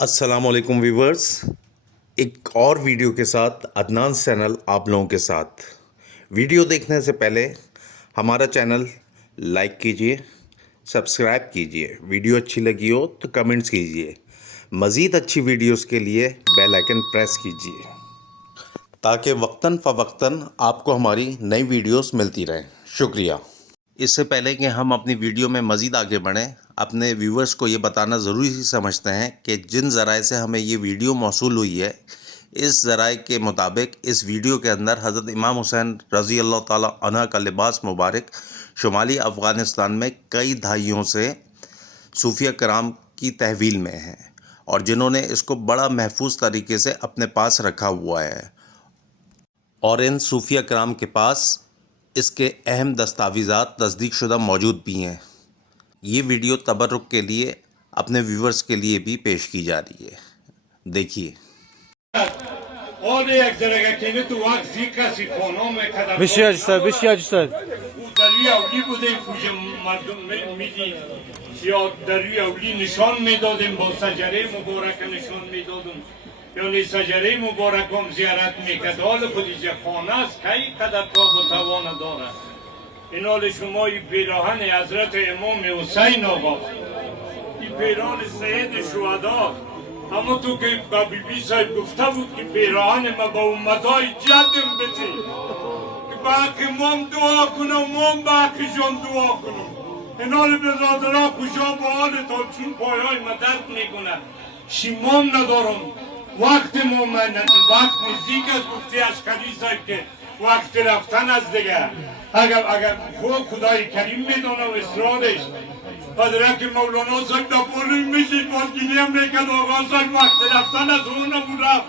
अस्सलामुअलैकुम व्यूवर्स, एक और वीडियो के साथ अदनान चैनल आप लोगों के साथ। वीडियो देखने से पहले हमारा चैनल लाइक कीजिए, सब्सक्राइब कीजिए, वीडियो अच्छी लगी हो तो कमेंट्स कीजिए। मज़ीद अच्छी वीडियोस के लिए बेल आइकन प्रेस कीजिए ताकि वक्तन फ़वक्तन आपको हमारी नई वीडियोस मिलती रहें। शुक्रिया। इससे पहले कि हम अपनी वीडियो में मज़ीद आगे बढ़ें, अपने व्यूवर्स को ये बताना ज़रूरी समझते हैं कि जिन ज़राए से हमें ये वीडियो मौसूल हुई है, इस ज़राए के मुताबिक इस वीडियो के अंदर हज़रत इमाम हुसैन रज़ी अल्लाह ताला अन्हु का लिबास मुबारक शुमाली अफ़गानिस्तान में कई दहाइयों से सूफिया कराम की तहवील में है और जिन्होंने इसको बड़ा महफूज तरीके से अपने पास रखा हुआ है और इन सूफिया कराम के पास इसके अहम दस्तावेज़ात तस्दीक शुदा मौजूद भी हैं। ये वीडियो तबर्रुक के लिए अपने व्यूवर्स के लिए भी पेश की जा रही है। देखिए। یعنی سجره مبارکم زیارت میکرد حال خدیجه خانه است که قدر تاب و توان دارد. این حال شما این پیراهن حضرت امام حسین آقا، این پیراهن سید شهدا، اما تو که با بی بی صاحب گفته بود که پیراهن ما با امتهای جدم بده که با حق امام دعا کنم، امام با حقشان دعا کنم. این حال برادرها خوشا با حالتان چون پایهای ما درد میکنه. شیمام ندارم، وقت وقت نزدیک است. گفتی اشکری صاحب که وقت رفتن از دیگه. اگر خدای کریم میدونه و اصرارش حضرت مولانا صاحب دفعالی میشید باز گینی هم نکرد آقا صاحب وقت رفتن از اون نبود رفت.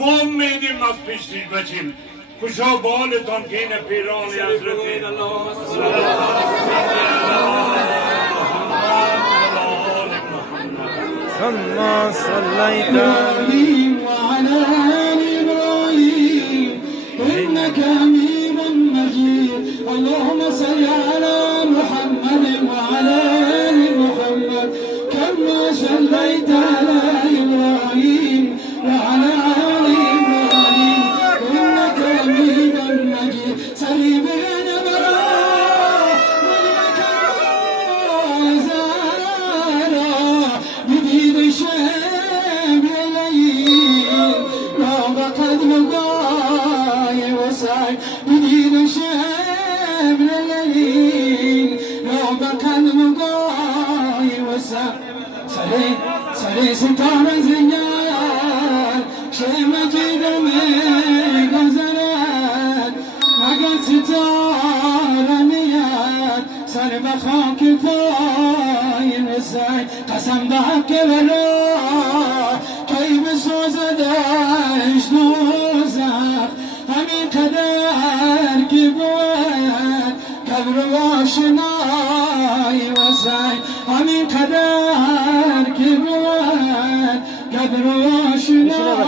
ما هم میدیم از پیشتید بچیم. خوشا با حالتان که این پیران حضرت صلى صليت وعلى آل إبراهيم إنك حميد مجيد. اللهم صل على محمد وعلى آل محمد كما صليت على إبراهيم وعلى آل إبراهيم إنك حميد مجيد. صلي بنا براء منك زارا بديد الشام الليل رغم قدم ضاي وسعي بديد الشام الليل رغم قدم ضاي وسعي سري ستار زيان شيء مجيد من غزلات مقل ستار ميات سر بخاك فاين وسعي قسم ضحك ولا كيف سوزدش دوزخ همین قدر که بود قبر واشنای وسعی همین قدر که بود قبر واشنای